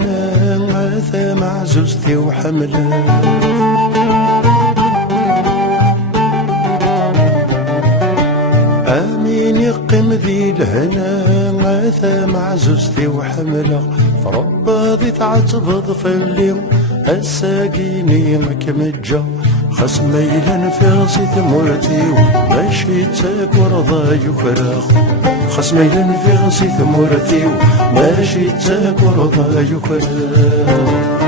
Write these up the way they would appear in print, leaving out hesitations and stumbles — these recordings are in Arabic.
لهنا عاثة معزوزتي وحمله. آمين يقم ذي الهنا عاثة معزوزتي وحمله. فربا ذي تعتبض في اليوم الساقيني مكمجة. خصميلا في غسي ثمورتي ماشي تاكور ضايو كراخ. خصميلا في غسي ثمورتي ماشي تاكور ضايو كراخ.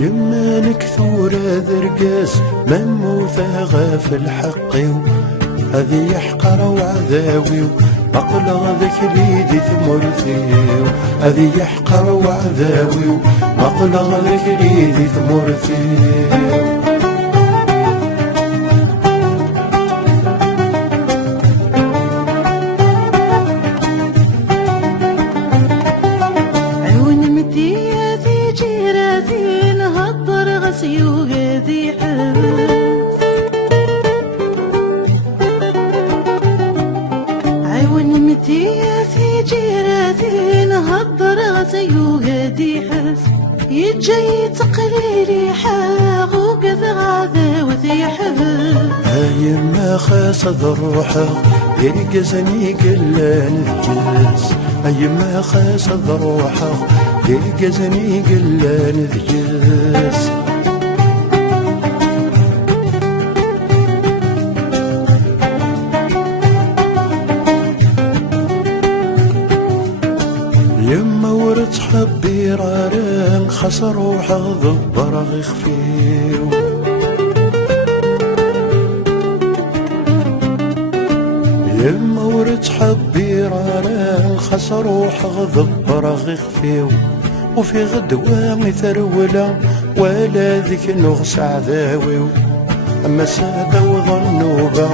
يما نكثورة ذرقاس مموثة غاف الحقي. هذي يحقر وعذاوي أقلغ ذك ليدي ثمرتي. هذي يحقر وعذاوي أقلغ ذك ليدي ثمرتي. وغادي حبس عيون متياسي جيراتي نهضر غسي وغادي حبس. يجي تقليلي حاغ وقذ غاذا وذي حبس. هاي ما خاصد روحه يرقزني قلان الجلس. هاي ما خاصد روحه يرقزني قلان الجلس. يما ورد حبي رارم خسر روحه ضبر غخفيو. يما ورد حبي رارم خسر روحه ضبر غخفيو. وفي غدوة ثرولة ولا ذيك نغس عذاويو. أما سادة وظنوبة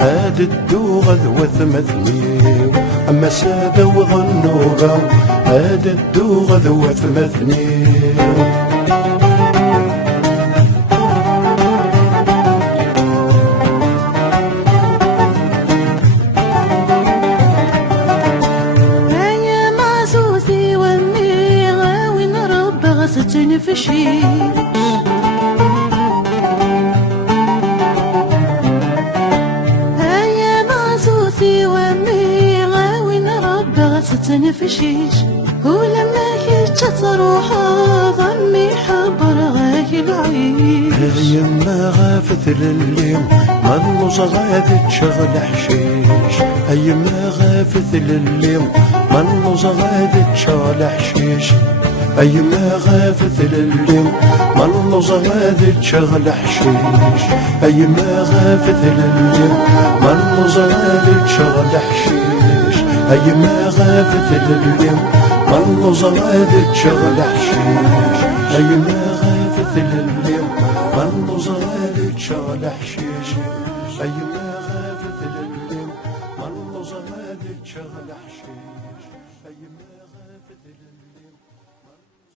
هاد الدو غذوة مثنيو. أما سادة وظنوبة هاد الدو غذوة مثنيو. تنفشيش هيا معزوزي وامي غاوين ربي غستنفشيش. ولما كنت تروح ضمي حبر غاي العيش. هيا ما غافت لليوم مالوز غادي تشغل حشيش. هيا ما غافت لليوم مالوز غادي تشغل حشيش. أي ما غافت لليوم مالوز غادي تشغل حشيش. أي ما غافت لليوم مالوز غادي تشغل حشيش. أي ما غافت لليوم مالوز غادي تشغل حشيش. أي ما غافت لليوم مالوز غادي تشغل حشيش. أي ما غافت لليوم مالوز غادي تشغل حشيش.